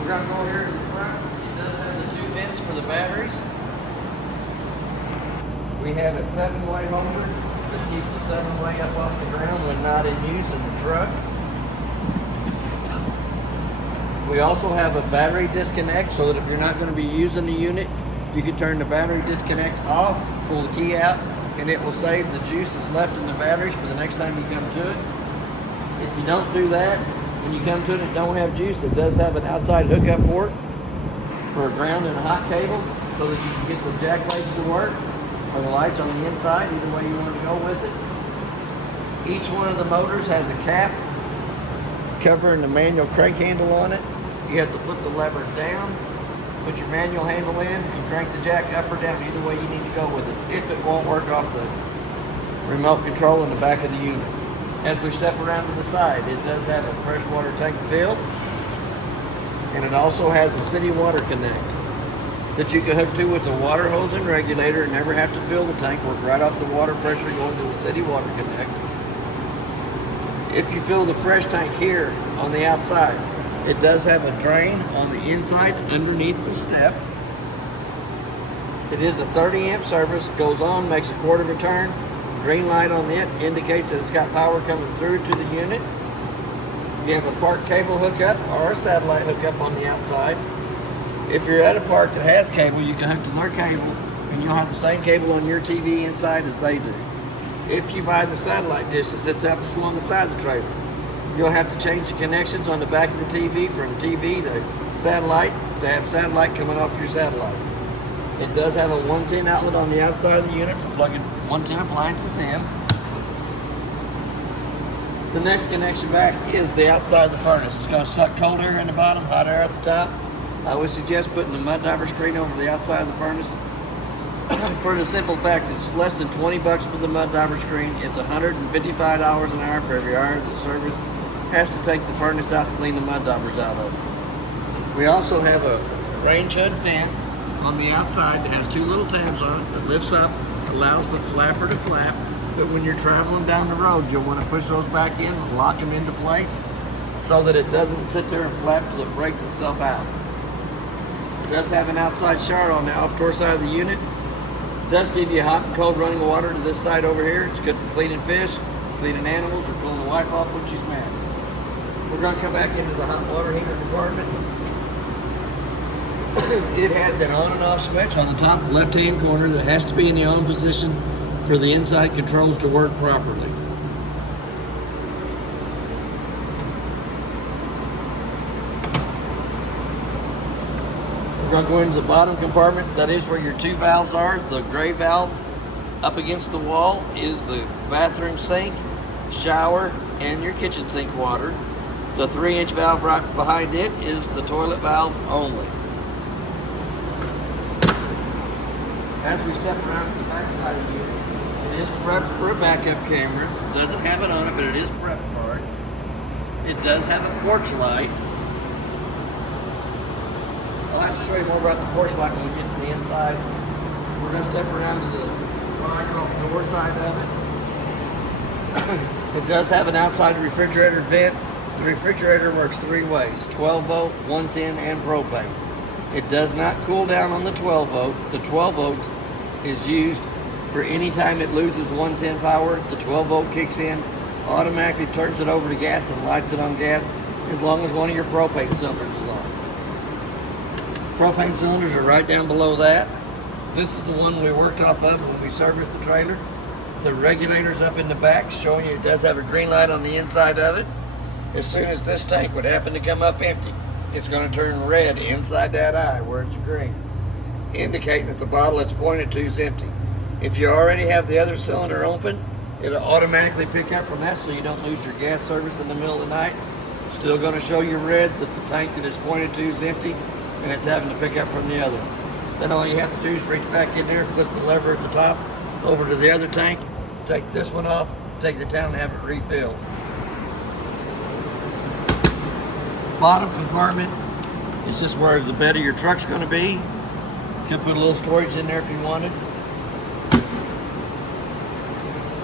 We're going to go here to the front. It does have the two vents for the batteries. We have a 7-way holder that keeps the 7-way up off the ground when not in use in the truck. We also have a battery disconnect so that if you're not going to be using the unit, you can turn the battery disconnect off, pull the key out, and it will save the juice that's left in the batteries for the next time you come to it. If you don't do that, when you come to it and don't have juice, it does have an outside hookup port for a ground and a hot cable so that you can get the jack legs to work or the lights on the inside, either way you want to go with it. Each one of the motors has a cap covering the manual crank handle on it. You have to flip the lever down, put your manual handle in, and crank the jack up or down, either way you need to go with it, if it won't work off the remote control in the back of the unit. As we step around to the side, it does have a freshwater tank fill, and it also has a city water connect that you can hook to with the water hose and regulator and never have to fill the tank, work right off the water pressure going to the city water connect. If you fill the fresh tank here on the outside, it does have a drain on the inside underneath the step. It is a 30 amp service, goes on, makes a quarter of a turn. Green light on it indicates that it's got power coming through to the unit. You have a park cable hookup or a satellite hookup on the outside. If you're at a park that has cable, you can hook to their cable and you'll have the same cable on your TV inside as they do. If you buy the satellite dish that sits out along the side of the trailer, you'll have to change the connections on the back of the TV from TV to satellite to have satellite coming off your satellite. It does have a 110 outlet on the outside of the unit for plugging 110 appliances in. The next connection back is the outside of the furnace. It's going to suck cold air in the bottom, hot air at the top. I would suggest putting the mud diver screen over the outside of the furnace for the simple fact it's less than 20 bucks for the mud diver screen. It's $155 an hour for every hour the service has to take the furnace out and clean the mud divers out of it. We also have a range hood vent on the outside that has two little tabs on it that lifts up, allows the flapper to flap, but when you're traveling down the road, you'll want to push those back in and lock them into place so that it doesn't sit there and flap till it breaks itself out. It does have an outside shower on the outdoor side of the unit. It does give you hot and cold running water to this side over here. It's good for cleaning fish, cleaning animals, or pulling the wife off when she's mad. We're going to come back into the hot water heater compartment. It has an on and off switch on the top left hand corner that has to be in the on position for the inside controls to work properly. We're going to go into the bottom compartment. That is where your two valves are. The gray valve up against the wall is the bathroom sink, shower, and your kitchen sink water. The 3-inch valve right behind it is the toilet valve only. As we step around to the back side of the unit, it is prepped for a backup camera. It doesn't have it on it, but it is prepped for it. It does have a porch light. I'll have to show you more about the porch light when we get to the inside. We're going to step around to the door side of it. It does have an outside refrigerator vent. The refrigerator works 3 ways, 12 volt, 110, and propane. It does not cool down on the 12 volt. The 12 volt is used for any time it loses 110 power. The 12 volt kicks in, automatically turns it over to gas and lights it on gas as long as one of your propane cylinders is on. Propane cylinders are right down below that. This is the one we worked off of when we serviced the trailer. The regulator's up in the back showing you it does have a green light on the inside of it. As soon as this tank would happen to come up empty, it's going to turn red inside that eye where it's green, indicating that the bottle it's pointed to is empty. If you already have the other cylinder open, it'll automatically pick up from that so you don't lose your gas service in the middle of the night. It's still going to show you red that the tank that it's pointed to is empty and it's having to pick up from the other. Then all you have to do is reach back in there, flip the lever at the top over to the other tank, take this one off, take it down and have it refilled. Bottom compartment is just where the bed of your truck's going to be. You could put a little storage in there if you wanted.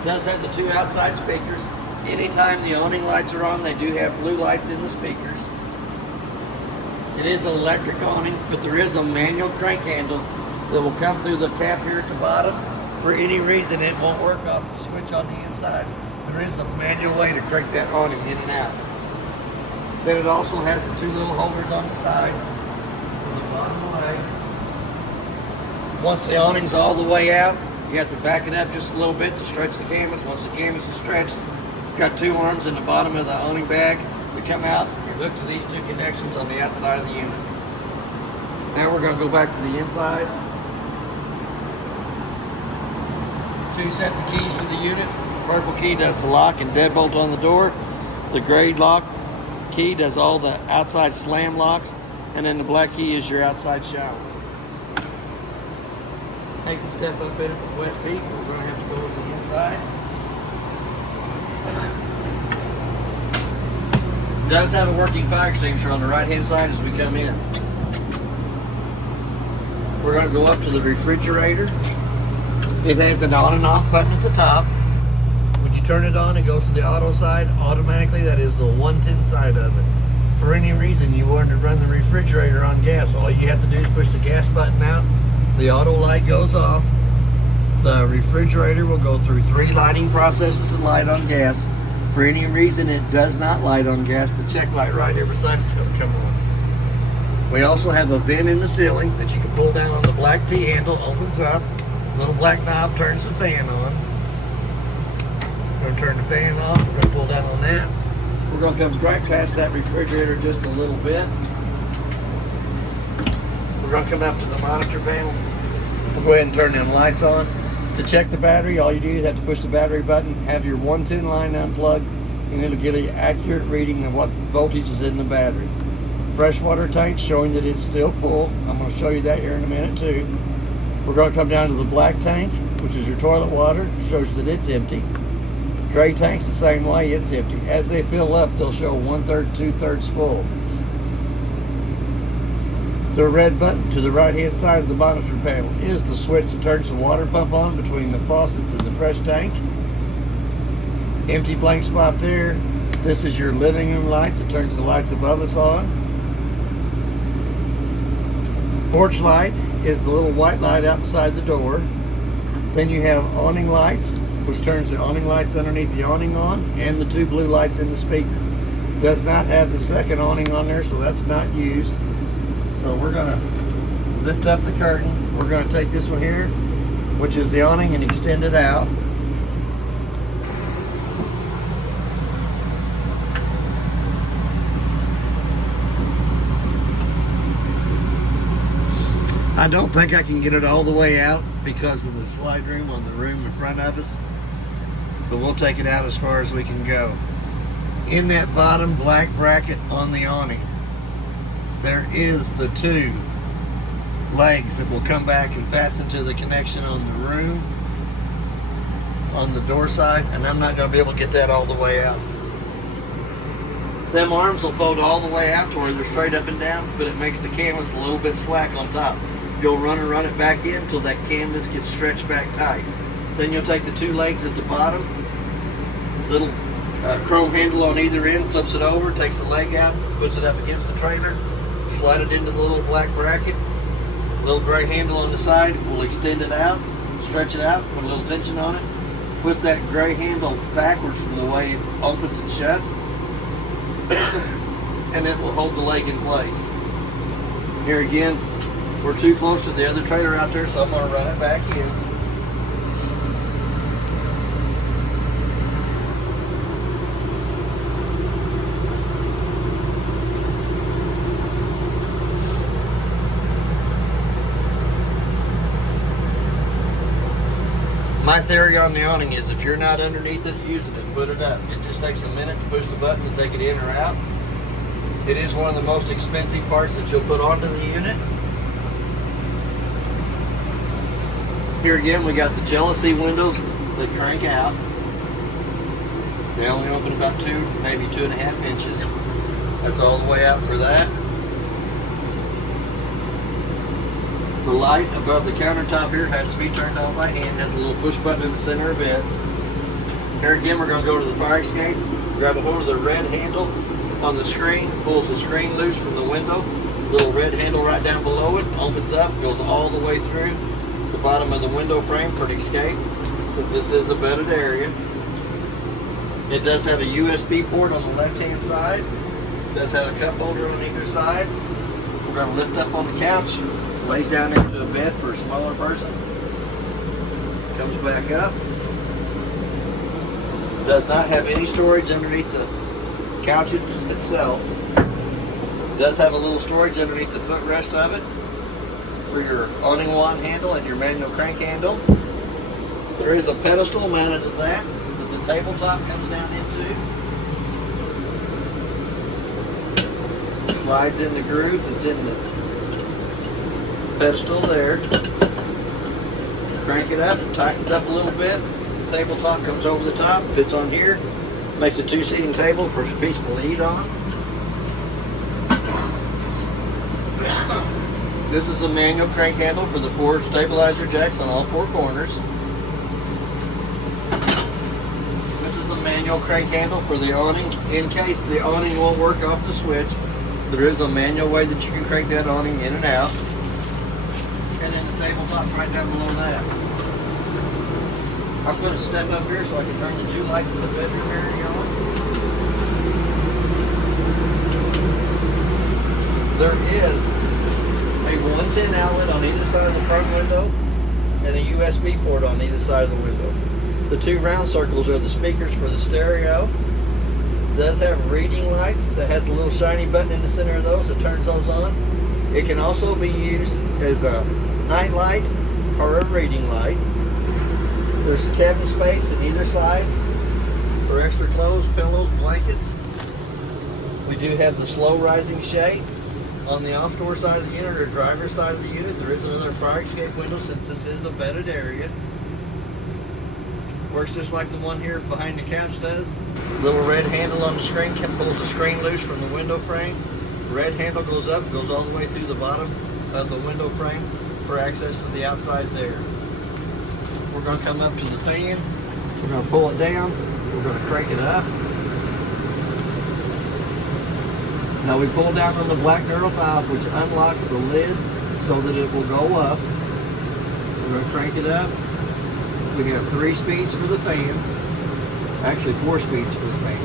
It does have the 2 outside speakers. Anytime the awning lights are on, they do have blue lights in the speakers. It is an electric awning, but there is a manual crank handle that will come through the tap here at the bottom. For any reason it won't work off the switch on the inside, there is a manual way to crank that awning in and out. Then it also has the 2 little holders on the side for the bottom legs. Once the awning's all the way out, you have to back it up just a little bit to stretch the canvas. Once the canvas is stretched, it's got 2 arms in the bottom of the awning bag that come out and hook to these 2 connections on the outside of the unit. Now we're going to go back to the inside. 2 sets of keys to the unit. The purple key does the lock and deadbolt on the door. The gray lock key does all the outside slam locks, and then the black key is your outside shower. Hate to step up in it with wet feet. We're going to have to go to the inside. It does have a working fire extinguisher on the right hand side as we come in. We're going to go up to the refrigerator. It has an on and off button at the top. When you turn it on, it goes to the auto side automatically. That is the 110 side of it. For any reason you wanted to run the refrigerator on gas, all you have to do is push the gas button out. The auto light goes off. The refrigerator will go through 3 lighting processes to light on gas. For any reason it does not light on gas, the check light right here beside it's going to come on. We also have a vent in the ceiling that you can pull down on the black T handle, opens up. Little black knob turns the fan on. We're going to turn the fan off. We're going to pull down on that. We're going to come right past that refrigerator just a little bit. We're going to come up to the monitor panel. We'll go ahead and turn them lights on. To check the battery, all you do is have to push the battery button, have your 110 line unplugged, and it'll give you an accurate reading of what voltage is in the battery. Freshwater tank showing that it's still full. I'm going to show you that here in a minute too. We're going to come down to the black tank, which is your toilet water. It shows that it's empty. Gray tank's the same way, it's empty. As they fill up, they'll show 1/3, 2/3 full. The red button to the right hand side of the monitor panel is the switch that turns the water pump on between the faucets and the fresh tank. Empty blank spot there. This is your living room lights. It turns the lights above us on. Porch light is the little white light outside the door. Then you have awning lights, which turns the awning lights underneath the awning on, and the 2 blue lights in the speaker. Does not have the second awning on there, so that's not used. So we're going to lift up the curtain. We're going to take this one here, which is the awning, and extend it out. I don't think I can get it all the way out because of the slide room on the room in front of us, but we'll take it out as far as we can go. In that bottom black bracket on the awning, there is the 2 legs that will come back and fasten to the connection on the room, on the door side, and I'm not going to be able to get that all the way out. Them arms will fold all the way out to where they're straight up and down, but it makes the canvas a little bit slack on top. You'll run it back in until that canvas gets stretched back tight. Then you'll take the 2 legs at the bottom, little chrome handle on either end, flips it over, takes the leg out, puts it up against the trailer, slide it into the little black bracket, little gray handle on the side, we'll extend it out, stretch it out, put a little tension on it, flip that gray handle backwards from the way it opens and shuts, and it will hold the leg in place. Here again, we're too close to the other trailer out there, so I'm going to run it back in. My theory on the awning is if you're not underneath it using it, put it up. It just takes a minute to push the button to take it in or out. It is one of the most expensive parts that you'll put onto the unit. Here again, we got the jealousy windows that crank out. They only open about 2, maybe 2.5 inches. That's all the way out for that. The light above the countertop here has to be turned on by hand. It has a little push button in the center of it. Here again, we're going to go to the fire escape, grab a hold of the red handle, on the screen, pulls the screen loose from the window. Little red handle right down below it, opens up, goes all the way through the bottom of the window frame for an escape, since this is a bedded area. It does have a USB port on the left-hand side. It does have a cup holder on either side. We're going to lift up on the couch, lays down into a bed for a smaller person. Comes back up. Does not have any storage underneath the couch itself. Does have a little storage underneath the footrest of it for your awning wand handle and your manual crank handle. There is a pedestal mounted to that the tabletop comes down into. Slides in the groove that's in the pedestal there. Crank it up, tightens up a little bit. Tabletop comes over the top, fits on here. Makes a two-seating table for people to eat on. This is the manual crank handle for the 4 stabilizer jacks on all 4 corners. This is the manual crank handle for the awning. In case the awning won't work off the switch, there is a manual way that you can crank that awning in and out. And then the tabletop's right down below that. I'm going to step up here so I can turn the 2 lights in the bedroom area on. There is a 110 outlet on either side of the front window and a USB port on either side of the window. The 2 round circles are the speakers for the stereo. It does have reading lights that has a little shiny button in the center of those that turns those on. It can also be used as a night light or a reading light. There's cabin space on either side for extra clothes, pillows, blankets. We do have the slow rising shades. On the off-door side of the unit or driver's side of the unit, there is another fire escape window since this is a bedded area. Works just like the one here behind the couch does. Little red handle on the screen pulls the screen loose from the window frame. Red handle goes up, goes all the way through the bottom of the window frame for access to the outside there. We're going to come up to the fan. We're going to pull it down. We're going to crank it up. Now we pull down on the black knurled knob, which unlocks the lid so that it will go up. We're going to crank it up. We have 3 speeds for the fan. Actually 4 speeds for the fan.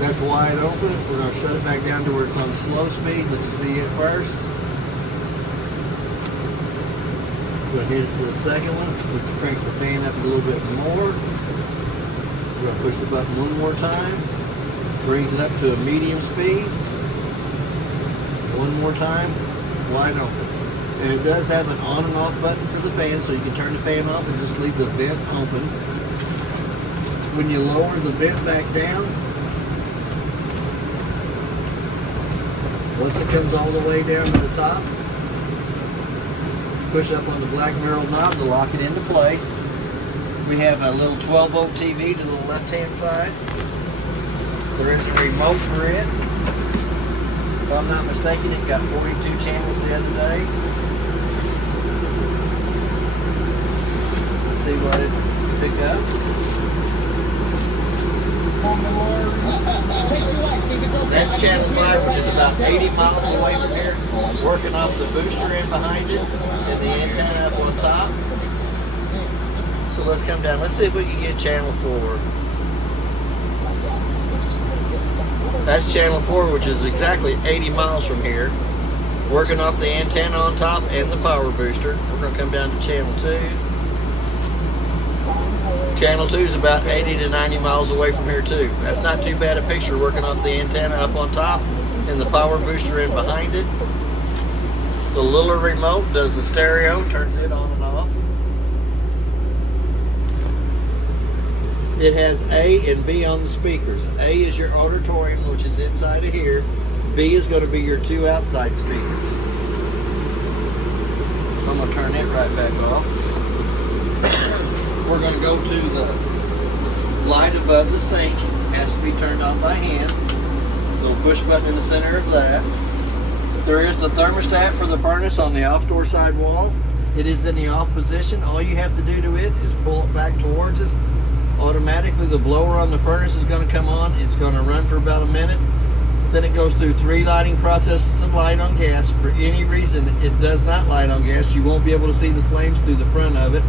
That's wide open. We're going to shut it back down to where it's on the slow speed. Let you see it first. We're going to hit it for the second one, which cranks the fan up a little bit more. We're going to push the button one more time. Brings it up to a medium speed. One more time, wide open. And it does have an on and off button for the fan, so you can turn the fan off and just leave the vent open. When you lower the vent back down, once it comes all the way down to the top, push up on the black knurled knob to lock it into place. We have a little 12-volt TV to the left-hand side. There is a remote for it. If I'm not mistaken, it got 42 channels the other day. Let's see what it pick up. That's channel 5, which is about 80 miles away from here. Working off the booster in behind it and the antenna up on top. So let's come down. Let's see if we can get channel 4. That's channel 4, which is exactly 80 miles from here. Working off the antenna on top and the power booster. We're going to come down to channel 2. Channel 2 is about 80 to 90 miles away from here too. That's not too bad a picture, working off the antenna up on top and the power booster in behind it. The little remote does the stereo, turns it on and off. It has A and B on the speakers. A is your auditorium, which is inside of here. B is going to be your 2 outside speakers. I'm going to turn it right back off. We're going to go to the light above the sink. It has to be turned on by hand. Little push button in the center of that. There is the thermostat for the furnace on the off-door side wall. It is in the off position. All you have to do to it is pull it back towards us, automatically the blower on the furnace is going to come on. It's going to run for about a minute. Then it goes through 3 lighting processes to light on gas. For any reason it does not light on gas, you won't be able to see the flames through the front of it.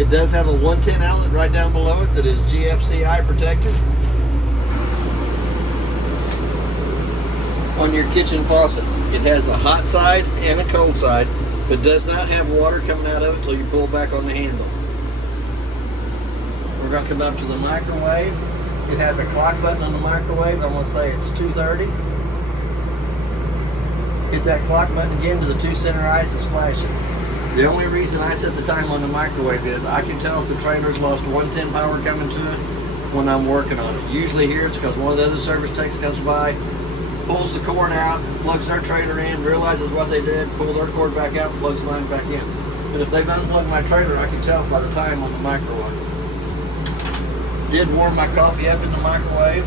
It does have a 110 outlet right down below it that is GFCI protected. On your kitchen faucet, it has a hot side and a cold side, but does not have water coming out of it until you pull back on the handle. We're going to come up to the microwave. It has a clock button on the microwave. I'm going to say it's 2:30. Hit that clock button again to the 2 center eyes is flashing. The only reason I set the time on the microwave is I can tell if the trailer's lost 110 power coming to it when I'm working on it. Usually here it's because one of the other service techs comes by, pulls the cord out, plugs their trailer in, realizes what they did, pull their cord back out, and plugs mine back in. But if they've unplugged my trailer, I can tell by the time on the microwave. Did warm my coffee up in the microwave.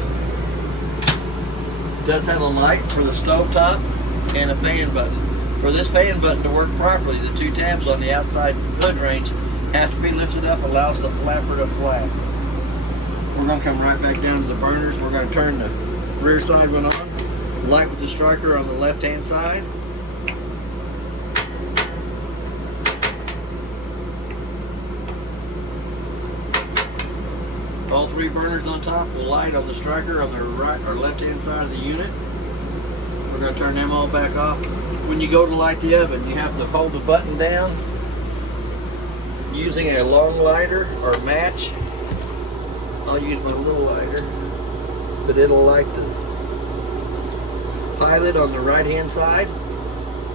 Does have a light for the stovetop and a fan button. For this fan button to work properly, the 2 tabs on the outside hood range have to be lifted up, allows the flapper to flap. We're going to come right back down to the burners. We're going to turn the rear side one on. Light with the striker on the left hand side. All 3 burners on top will light on the striker on the right or left hand side of the unit. We're going to turn them all back off. When you go to light the oven, you have to hold the button down using a long lighter or match. I'll use my little lighter, but it'll light the pilot on the right hand side.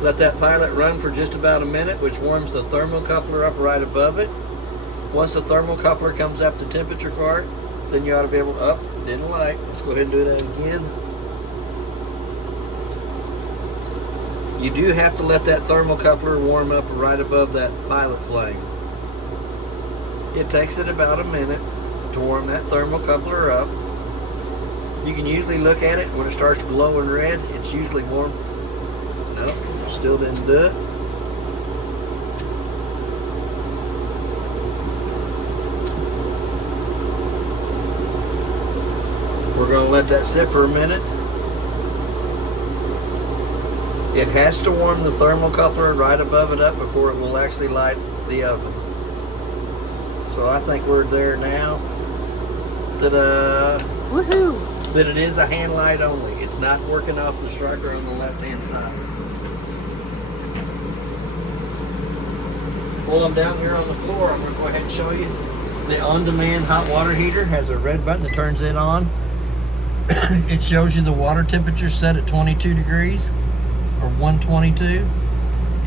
Let that pilot run for just about a minute, which warms the thermocoupler up right above it. Once the thermocoupler comes up to temperature for it, then you ought to be able to, didn't light. Let's go ahead and do that again. You do have to let that thermocoupler warm up right above that pilot flame. It takes it about a minute to warm that thermocoupler up. You can usually look at it when it starts glowing red. It's usually warm. Nope, still didn't do it. We're going to let that sit for a minute. It has to warm the thermocoupler right above it up before it will actually light the oven. So I think we're there now. Ta-da! Woohoo! But it is a hand light only. It's not working off the striker on the left hand side. While I'm down here on the floor, I'm going to go ahead and show you. The on-demand hot water heater has a red button that turns it on. It shows you the water temperature set at 22 degrees or 122.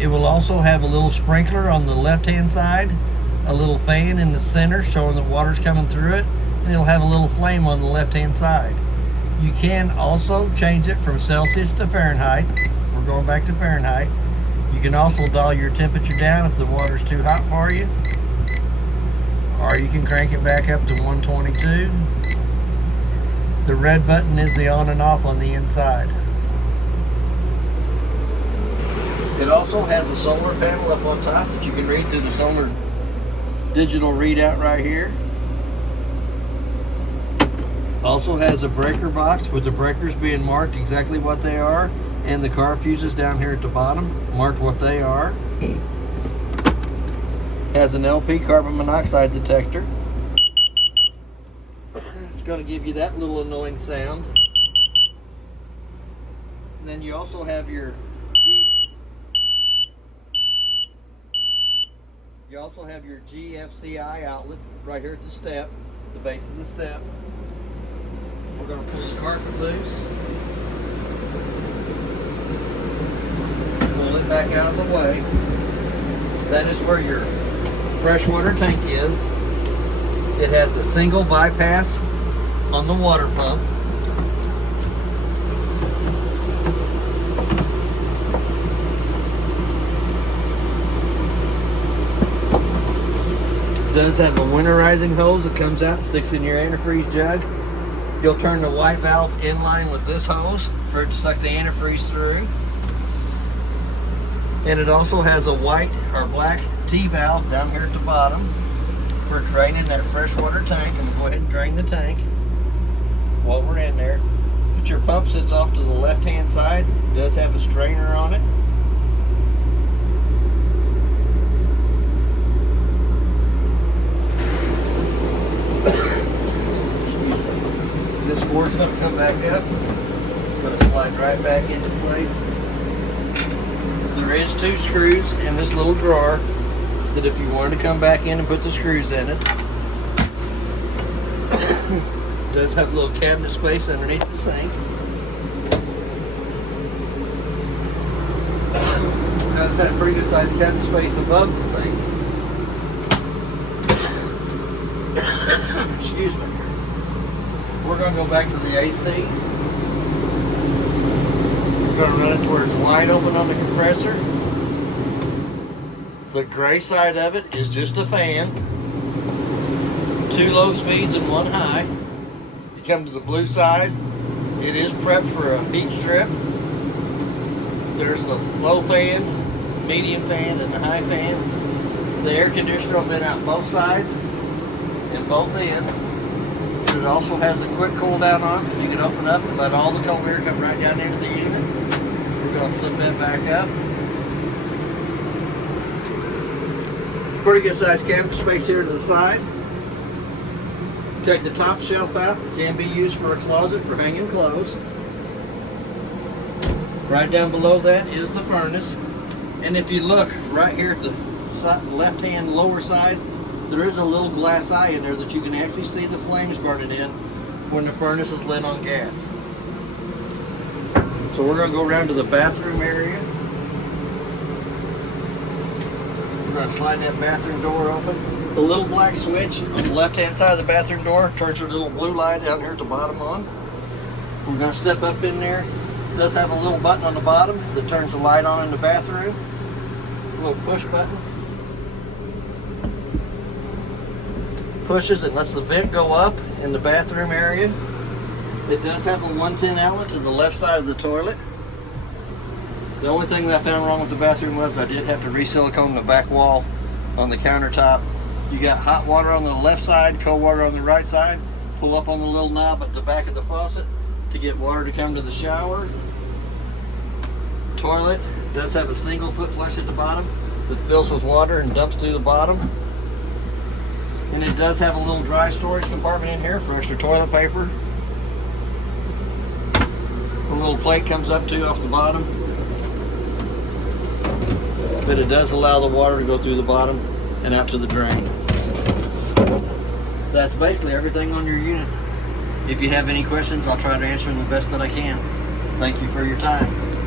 It will also have a little sprinkler on the left-hand side, a little fan in the center showing the water's coming through it, and it'll have a little flame on the left-hand side. You can also change it from Celsius to Fahrenheit. We're going back to Fahrenheit. You can also dial your temperature down if the water's too hot for you, or you can crank it back up to 122. The red button is the on and off on the inside. It also has a solar panel up on top that you can read through the solar digital readout right here. Also has a breaker box with the breakers being marked exactly what they are, and the car fuses down here at the bottom marked what they are. Has an LP carbon monoxide detector. It's going to give you that little annoying sound. And then you also have your GFCI outlet right here at the step, the base of the step. We're going to pull the carpet loose. Pull it back out of the way. That is where your freshwater tank is. It has a single bypass on the water pump. It does have a winterizing hose that comes out and sticks in your antifreeze jug. You'll turn the white valve in line with this hose for it to suck the antifreeze through. And it also has a white or black T-valve down here at the bottom for draining that freshwater tank. I'm gonna go ahead and drain the tank while we're in there. But your pump sits off to the left-hand side. It does have a strainer on it. This board's going to come back up. It's going to slide right back into place. There is 2 screws in this little drawer that if you wanted to come back in and put the screws in it. It does have a little cabinet space underneath the sink. It does have pretty good sized cabinet space above the sink. Excuse me. We're going to go back to the AC. We're going to run it to where it's wide open on the compressor. The gray side of it is just a fan. 2 low speeds and 1 high. You come to the blue side. It is prepped for a heat strip. There's the low fan, medium fan, and the high fan. The air conditioner will vent out both sides and both ends. It also has a quick cool down on it that you can open up and let all the cold air come right down into the unit. We're going to flip that back up. Pretty good sized cabinet space here to the side. Take the top shelf out. It can be used for a closet for hanging clothes. Right down below that is the furnace. And if you look right here at the left hand lower side, there is a little glass eye in there that you can actually see the flames burning in when the furnace is lit on gas. So we're going to go around to the bathroom area. We're going to slide that bathroom door open. The little black switch on the left hand side of the bathroom door turns your little blue light down here at the bottom on. We're going to step up in there. It does have a little button on the bottom that turns the light on in the bathroom. A little push button. Pushes and lets the vent go up in the bathroom area. It does have a 110 outlet to the left side of the toilet. The only thing that I found wrong with the bathroom was I did have to re-silicone the back wall on the countertop. You got hot water on the left side, cold water on the right side. Pull up on the little knob at the back of the faucet to get water to come to the shower. Toilet does have a single foot flush at the bottom that fills with water and dumps through the bottom. And it does have a little dry storage compartment in here for extra toilet paper. The little plate comes up too off the bottom. But it does allow the water to go through the bottom and out to the drain. That's basically everything on your unit. If you have any questions, I'll try to answer them the best that I can. Thank you for your time.